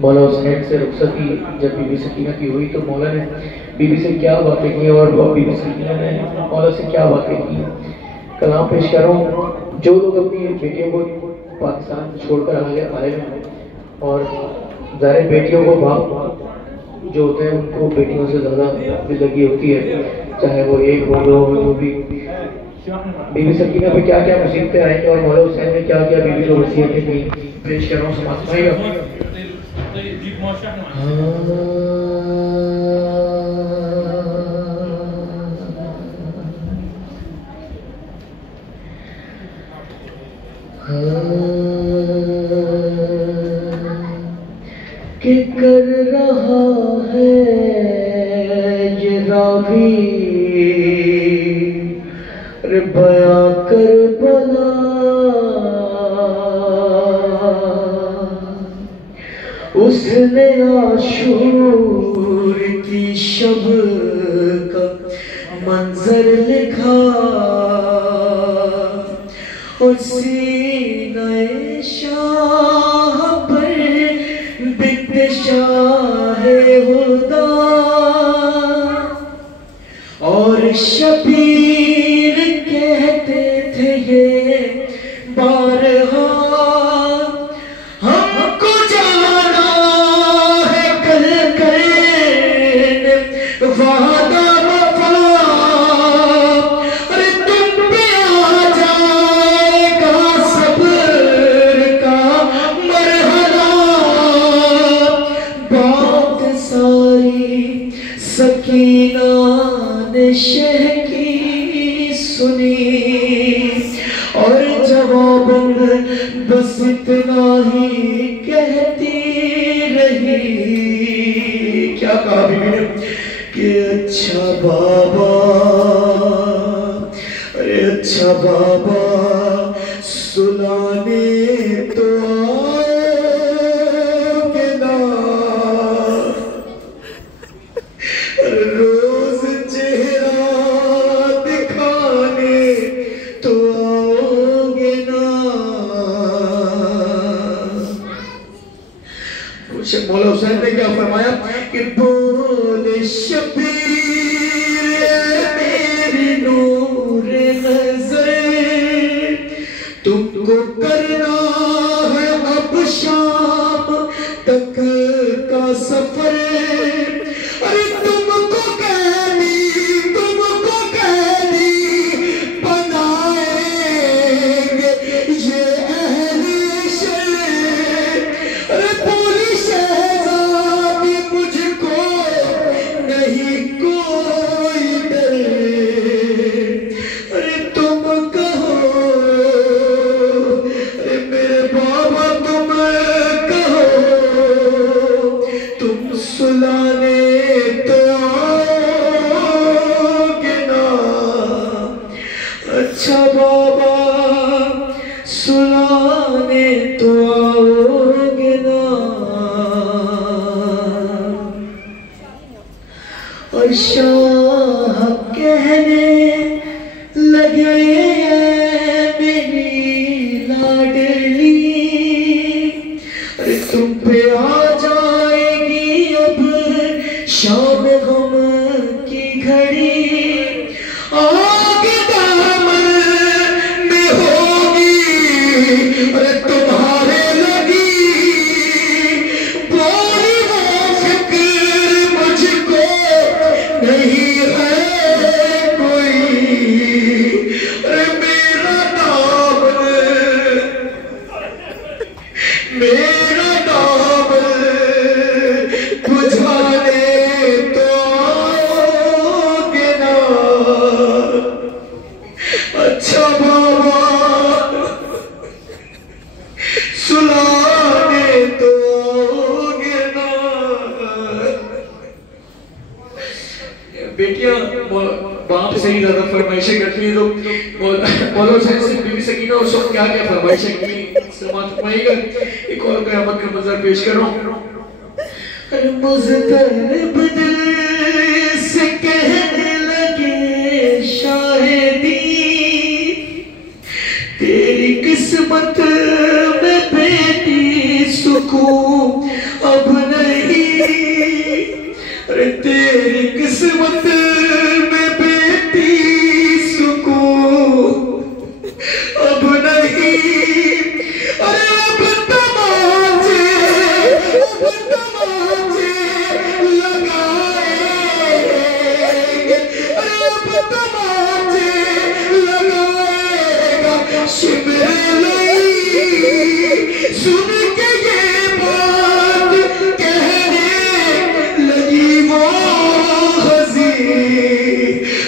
मौला हुसैन से रुखसती जब बीबी सकीना की हुई तो मौला ने बीबी से क्या बातें की और बीबी सकीना ने मौला से क्या बातें की। कलाम पेश कर रहा हूँ। जो लोग अपनी बेटियों को पाकिस्तान छोड़कर आए हैं और ज़ाहिर बेटियों को बाप जो होते हैं उनको बेटियों से ज़्यादा दिल लगी होती है, चाहे वो एक हो दो हो, जो भी। बीबी सकीना पे क्या क्या मुसीबतें आई और मौला हुसैन ने क्या क्या बीबी को वसीयतें की, पेश कर रहा हूँ। समाज भाई कि कर रहा है ये रावी रे बया कर बला, उसने आशूर की शब का मंजर लिखा और सीने शाह पर बिकते शाहे हुदा और शबीर कहते थे ये बारहा, हमको जाना है कल करने वादा वफा, अरे तुम पे आ जाएगा सब्र का मरहला। बात सारी सकीना ने शह की सुनी और जवाबन बस इतना ही कहती रही। क्या कहा बीबी ने कि अच्छा बाबा, अरे अच्छा बाबा सुलाने तो आओगे ना, रोज चेहरा दिखाने तो आओगे ना। मौला हुसैन ने क्या फरमाया कि बोले शबीर मेरी नूर नजर, तुमको करना है अब शाम तक का सफर, अरे तुमको कहनी बनाएंगे ये अहले शर, अरे बोली शहजादी मुझको नहीं कोई डर, अरे तुम कहो, अरे मेरे बाबा तुम कहो, तुम सुलाने तो आओगे ना। अच्छा बाबा सुलाने तो आओगे ना। और शाह कहने लगे मेरी लाडली, अरे तुम पे आ जाएगी अब शाम गम की घड़ी, आगे दामन में होगी अरे तुम्हारे लगी, बोली वो फिक्र मुझको नहीं है कोई, अरे मेरा दामन बुझाने तो आओगे ना। अच्छा बाबा सुलाने तो आओगे ना। बेटियां बाप से ही ज्यादा फरमाइशें करती है, तो मौला हुसैन से बीबी सकीना उस वक्त क्या क्या फरमाइशें की समाज फरमाइएगा। एक और क़यामत का मंजर पेश कर रहा हूँ। मुज़्तरब दिल से कहने लगे शाहिदी, तेरी किस्मत में बेटी सुकून अब अरे तेरी किस्मत में बेटी सुकून अब नहीं, अरे अब तमाचे लगाएंगे, अरे अब तमाचे लगाएगा शिमर लई। सुन के ये बात कहने लगी वो हंसी,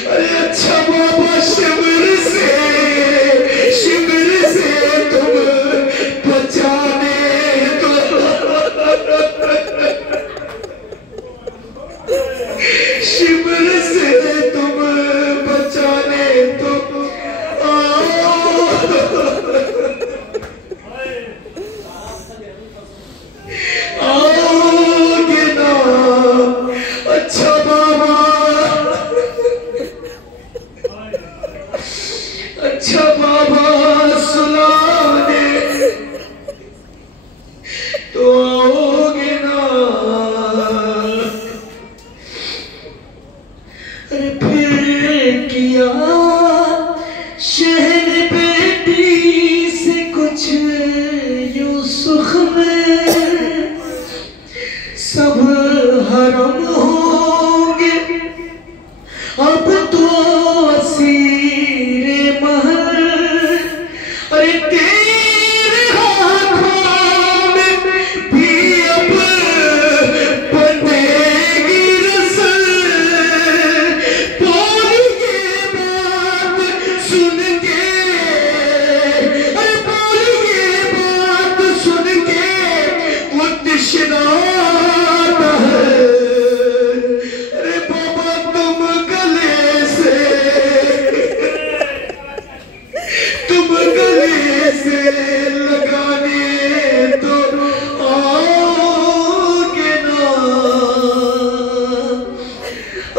अरे अच्छा बाबा शिमर से तुम बचाने दो, शिमर से तुम बचाने दो। आओगे ना अच्छा बाबा, अच्छा बाबा सुनाने तो आओगे ना। अरे फिर किया शहर बेटी से कुछ यूसुफ में, सब हरम होंगे अब तो असीरे महल। अरे तेरे हाथों में भी अब बंधेगी रस्ल। बोली ये बात सुन के, अरे बोली ये बात सुन के वो तिश्ना लगाने तो आओगे ना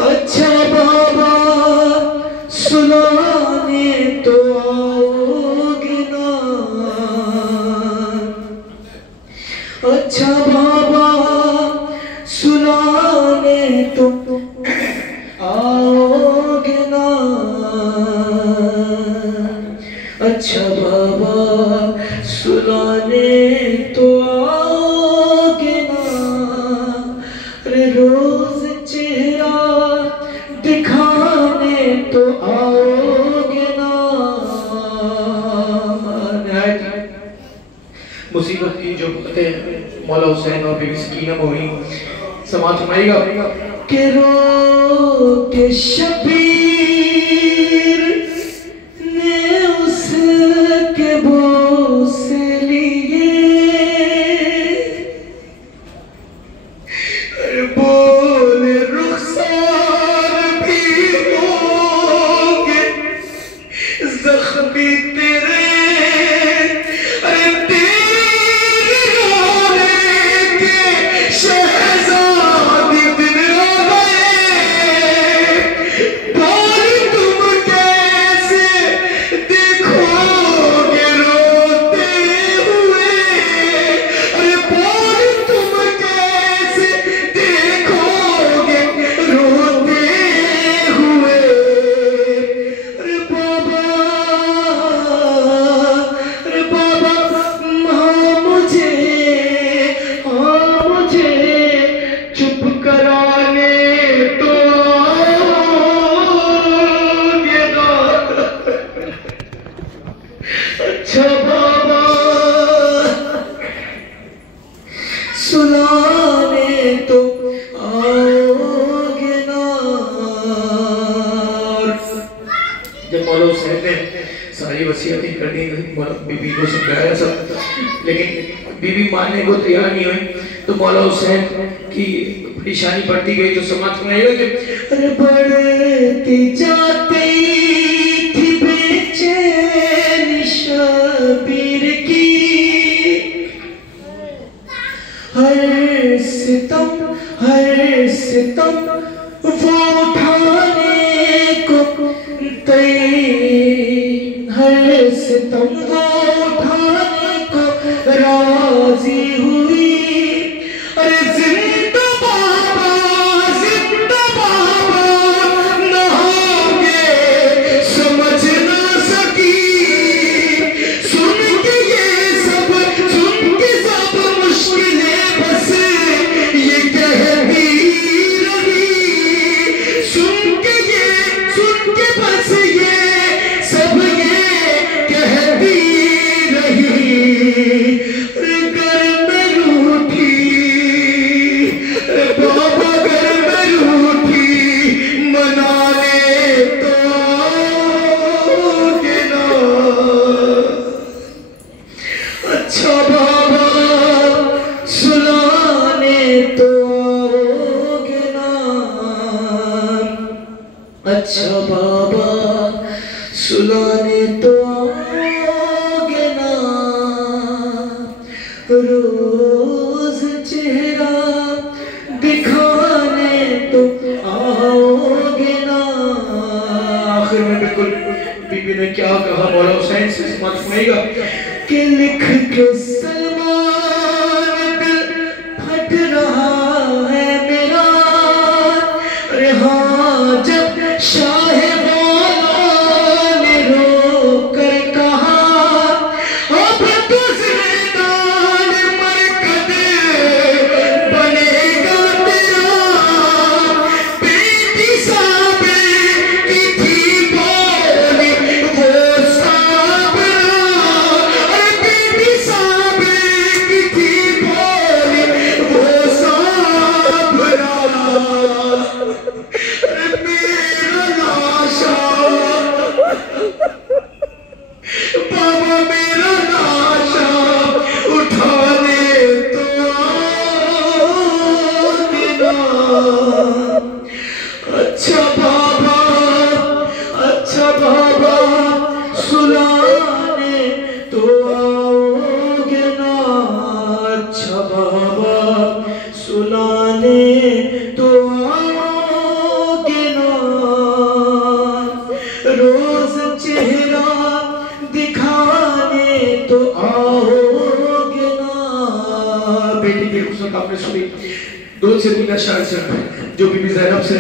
अच्छा बाबा, सुनाने तो आओगे ना अच्छा बाबा, सुनाने तो आओगे ना अच्छा बाबा, सुनाने तो आओगे ना। अरे रोज चेहरा दिखाने तो आओगे ना। मुसीबत की जो बातें मौला हुसैन और बीबी सकीना को हुई, समाज फरमाइएगा कि रो के शबीर ने उसके बोसे लिए, बोले रुखसार भी होंगे जख्मी तेरे, अरे तेरे रोने के शहजादी दिन रो गए। बोल तुम कैसे देखोगे रोते हुए, अरे बोल तुम कैसे देखोगे रोते हुए। अरे बाबा मुझे चुप कराने तो आओगे ना अच्छा बाबा, सुनाने तो आओगे ना। जब मौला हुसैन ने सारी वसीयतें करनी बीबी को समझाया सब, लेकिन बीबी मानने को तैयार नहीं हुई, तो मौला हुसैन की परेशानी बढ़ती गई। तो समाज में आएगा कि अरे बढ़ती जाती थी बेचैनी शबीर की, हर सितम वो उठाने को हर सितम वो उठाने को राजी हुई। अरे जिंदा बाबा अच्छा बाबा सुलाने तो आओगे ना, रोज चेहरा दिखाने तो आओगे ना। आखिर में बिल्कुल बीबी ने क्या कहा, मौला हुसैन से समझ सुनेगा कि लिख के सलमान दिल फट रहा है मेरा। अरे हाँ, जब शाह मौला ने रोक कर कहा अब तो ज़िंदान मरकज़ बनेगा तेरा। बेटी साबे की थी बोली वो साबरा, अरे बेटी साबे की थी बोली वो साबरा। मेरा लाशा बाबा, मेरा लाशा उठाने तो आओगे ना। अच्छा बाबा, अच्छा बाबा सुलाने तो आओगे ना। अच्छा बाबा सुलाने तो आओगे ना। रोज चेहरा दिखाने तो आओगे ना। बेटी की खूबसूरत आपने सुनी, दूध से बिना शायर से जो बीबी ज़ैनब से